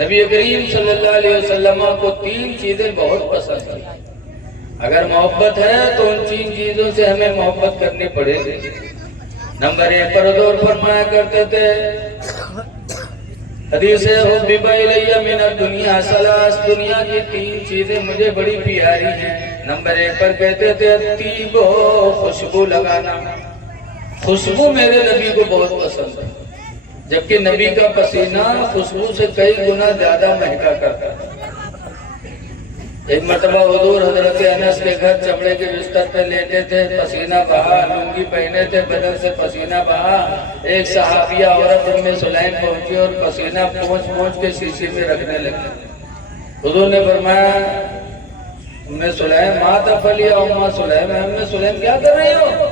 نبی کریم صلی اللہ علیہ وسلم کو 3 چیزیں بہت پسند ہیں. اگر محبت ہے تو ان 3 چیزوں سے ہمیں محبت کرنی پڑے گی. نمبر 1 پر حضور فرمایا کرتے تھے حدیث ہے حبب الیہ من الدنیا ثلاث، دنیا کی 3 چیزیں مجھے بڑی پیاری ہیں. نمبر 1 پر کہتے تھے طیب و خوشبو لگانا. خوشبو میرے نبی کو بہت پسند ہے، جبکہ نبی کا پسینہ خوشبو سے کئی گنا زیادہ مہکا کرتا ہے. ایک مرتبہ حضور حضرت انس کے گھر چمڑے کے بستر پہ لیٹے تھے، پسینہ بہا، لنگی پہنے تھے، بدن سے پسینہ بہا. ایک صحابیہ عورت ام سلیم پہنچی اور پسینہ پہنچ کے شیشے میں رکھنے لگی. حضور نے فرمایا ام سلیم ما تفعلی یا ام سلیم، ام سلیم کیا کر رہی ہو؟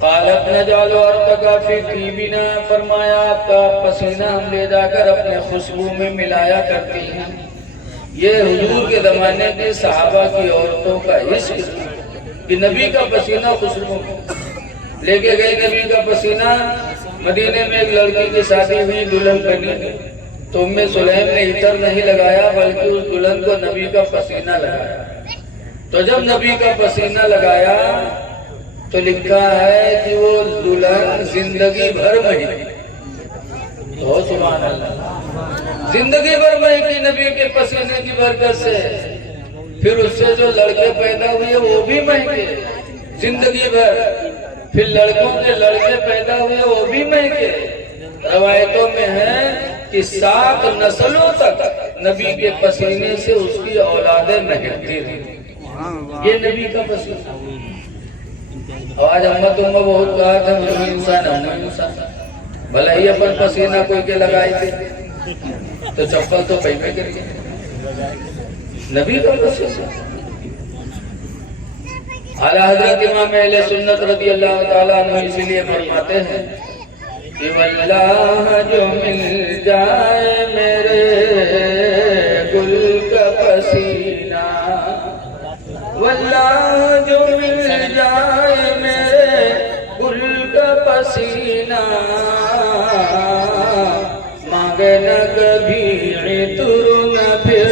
قالت نجعل عرقک فی طیبنا، فرمایا آپ کا پسینہ ہم لے جا کر اپنے خوشبو میں ملایا کرتی ہیں. یہ حضور کے زمانے کے صحابہ کی عورتوں کا عشق کہ نبی کا پسینہ خوشبو لے کے گئی. نبی کا پسینہ مدینے میں ایک لڑکی کی شادی ہوئی، دلہن بنی، تو ام سلیم نے عطر نہیں لگایا بلکہ اس دلہن کو نبی کا پسینہ لگایا. تو جب نبی کا پسینہ لگایا تو لکھا ہے کہ وہ دلہن زندگی بھر مہکی. تو سبحان اللہ، زندگی بھر مہکی نبی کے پسینے کی برکت سے. پھر اس سے جو لڑکے پیدا ہوئے وہ بھی مہکے زندگی بھر. پھر لڑکوں کے لڑکے پیدا ہوئے وہ بھی مہکے. روایتوں میں ہے کہ 7 نسلوں تک نبی کے پسینے سے اس کی اولادیں مہکتی رہی. یہ نبی کا پسینہ. آج امت بہت کہا تھا ہم انسان بھلا ہی اپن پسینہ کوئی کے لگائی تھے تو چپل تو پہنے کے لیے. نبی کا پسینہ. اعلیٰ حضرت امام اہل سنت رضی اللہ تعالیٰ عنہ اسی لیے فرماتے ہیں کہ واللہ جو مل جائے میرے گل کا پسینہ، واللہ جو مل جائے میرے گل کا پسینہ، مانگے نہ کبھی عطر نہ پھر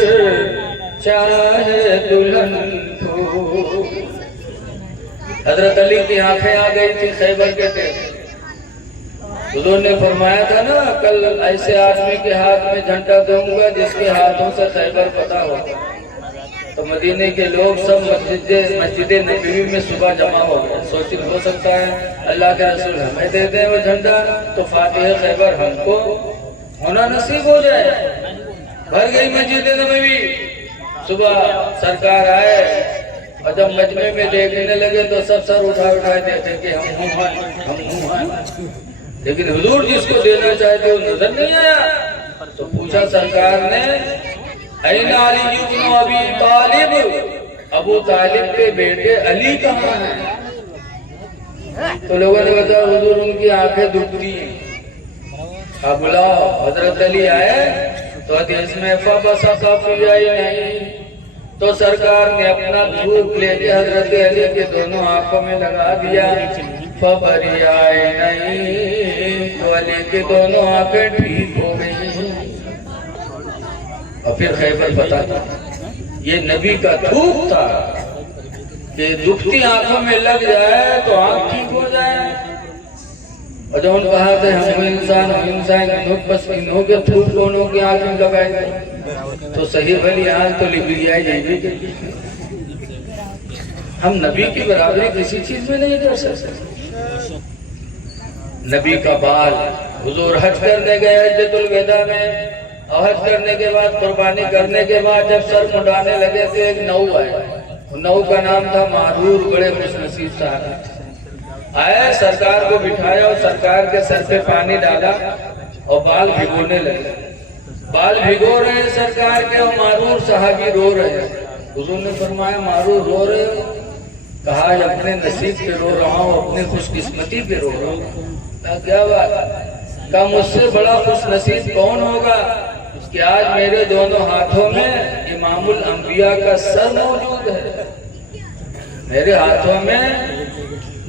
چاہے دلہن کو. حضرت علی کی آنکھیں آ گئی تھی خیبر کے تیرے. حضور نے فرمایا تھا نا کل ایسے آدمی کے ہاتھ میں جھنڈا دوں گا جس کے ہاتھوں سے خیبر فتح ہوگا. تو مدینے کے لوگ سب مسجد نبوی میں صبح جمع ہو گئے. سوچ ہو سکتا ہے اللہ کے رسول ہمیں دے دیں وہ جھنڈا تو فاتح خیبر ہم کو ہونا نصیب ہو جائے. بھر گئی مسجد نبوی. صبح سرکار آئے اور جب مجمع میں دیکھنے لگے تو سب سر اٹھائے دیتے کہ ہم ہیں. لیکن حضور جس کو دینا چاہتے وہ نظر نہیں آیا. تو پوچھا سرکار نے این علی ابن ابی طالب، ابو طالب کے بیٹے علی کہاں ہیں؟ تو لوگوں نے بتایا حضور ان کی آنکھیں دکھتی ہیں. اب بلاؤ. حضرت علی آئے تو حدیث میں فبصق فی عینیہ، تو سرکار نے اپنا دھوپ لے کے حضرت علی کے دونوں آنکھوں میں لگا دیا. فبری عینیہ، تو علی کے دونوں آنکھیں ٹھیک ہو گئی. اور پھر خیبر بتا تھا یہ نبی کا دھوپ تھا کہ دکھتی آنکھوں میں لگ جائے تو آنکھ ٹھیک ہو جائے. اور جب ان کہا تھے ہم انسان بس انہوں کے دھوپ کونوں کی آنکھ میں لگائے گئے تو صحیح بھلی آنکھ تو لبلی آئی جائے. ہم نبی کی برابری کسی چیز میں نہیں کر سکتے. نبی کا بال. حضور حج کرنے گئے حجۃ الوداع میں، اور حج کرنے کے بعد قربانی کرنے کے بعد جب سر مڈانے لگے تو ایک نو آئے. نو کا نام تھا معرور. بڑے خوش نصیب صاحب آئے، سرکار کو بٹھایا اور سرکار کے سر پہ پانی ڈالا اور بال بھگونے لگے. بال بھگو رہے ہیں سرکار کے اور معرور صحابی رو رہے ہیں. حضور نے فرمایا معرور رو رہے ہو؟ کہا اپنے نصیب پہ رو رہا ہوں، اپنی خوش قسمتی پہ رو رہا ہوں. کیا بات؟ کہا مجھ سے بڑا خوش نصیب کون ہوگا کہ آج میرے دونوں ہاتھوں میں امام الانبیاء کا سر موجود ہے. میرے ہاتھوں میں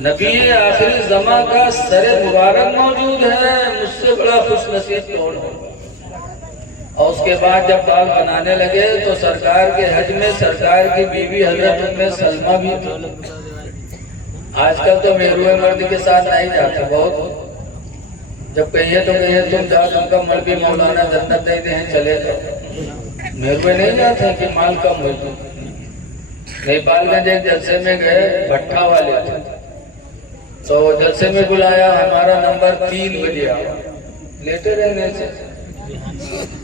نبی آخری زمان کا سر مبارک موجود ہے. مجھ سے بڑا خوش نصیب کون ہوگا؟ اور اس کے بعد جب بال بنانے لگے تو سرکار کے حج میں سرکار کی بیوی حضرت ام سلمہ بھی تھی۔ آج کل تو مہروے مرد کے ساتھ نہیں جاتے، بہت جب کہیے تو کہیے تم جا، تم کا مر بھی مولانا جنت دیتے ہیں چلے جاؤ، مہروے نہیں جاتے کہ مال کم ہو تو۔ نیپال گنج ایک جلسے میں گئے، بھٹا والے تھے، تو جلسے میں بلایا، ہمارا نمبر 3 بجے آیا، لیتے رہنے سے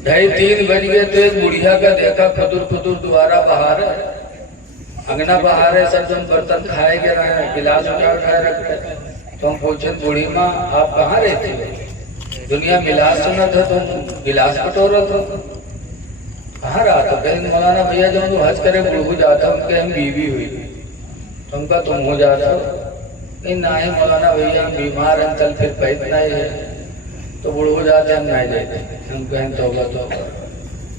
2:30 بج گئے تو ایک بڑھیا کا دیکھا کھدر دوبارہ باہر ہے، انگنا باہر ہے، سب جن برتن کھائے گئے رہے ہیں، گلاس اٹھا کھائے رکھتے۔ تو ہم پوچھیں بوڑھی ماں آپ کہاں رہتی ہو؟ دنیا ملاس سنا تھا، تم گلاس پٹو رہا تھا، کہاں رہا تھا؟ کہیں مولانا بھیا جو تو حج کرے بڑھو جاتا، ان کے ہم بیوی ہوئی، تم کا تم ہو جاتا ہو، نہ ہی مولانا بھیا ہم بیمار ہیں، چل پھر پیت نہیں ہے تو بڑھو جاتے ہم نہیں دیتے، ہم کہیں توبہ توبہ،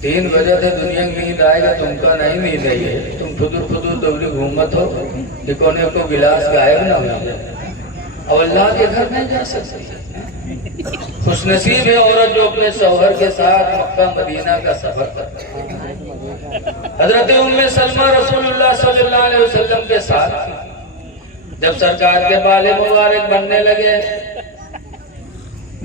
3 بجے تھے دنیا میں نیند آئے گا، تم کا نہیں نیند آئی ہے، تم خدر دوبری گھومت ہو کہ کونے کو گلاس غائب نہ ہو جائے، اور اللہ کے گھر نہیں جا سکتے۔ خوش نصیب ہے عورت جو اپنے شوہر کے ساتھ مکہ مدینہ کا سفر کرتی ہے۔ حضرت ام سلمہ رسول اللہ صلی اللہ علیہ وسلم کے ساتھ جب سرکار کے بال مبارک بننے لگے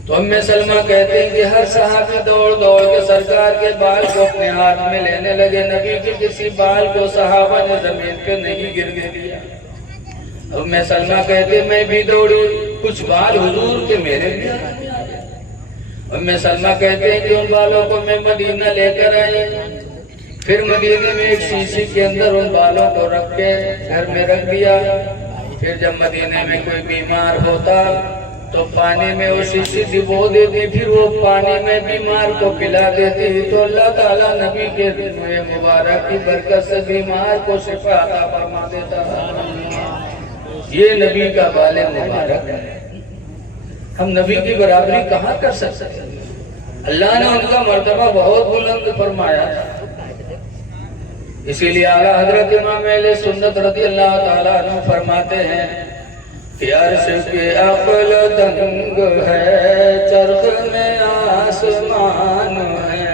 تو ام سلمہ کہتے ہیں کہ ہر صحابی دوڑ کے سرکار کے بال کو اپنے ہاتھ میں لینے لگے، نبی کے کسی بال کو صحابہ نے زمین پہ نہیں گرنے دیا۔ ام سلمہ کہتے ہیں میں بھی دوڑی، کچھ بال حضور کے میرے بھی آئے۔ ام سلمہ کہتے ہیں کہ ان بالوں کو میں مدینہ لے کر آئی، پھر مدینے میں ایک شیشی کے اندر ان بالوں کو رکھ کے گھر میں رکھ دیا، پھر جب مدینے میں کوئی بیمار ہوتا تو پانی میں وہ شیشی ڈبو دیتی، پھر وہ پانی میں بیمار کو پلا دیتی، تو اللہ تعالیٰ نبی کے روئے مبارک کی برکت سے بیمار کو شفا عطا فرما دیتا۔ یہ نبی کا بال مبارک ہے، ہم نبی کی برابری کہاں کر سکتے ہیں؟ اللہ نے ان کا مرتبہ بہت بلند فرمایا، اسی لیے اعلیٰ حضرت امام اہل سنت رضی اللہ تعالیٰ عنہ فرماتے ہیں کہ عرش کے عقل دنگ ہے، چرخ میں آسمان ہے،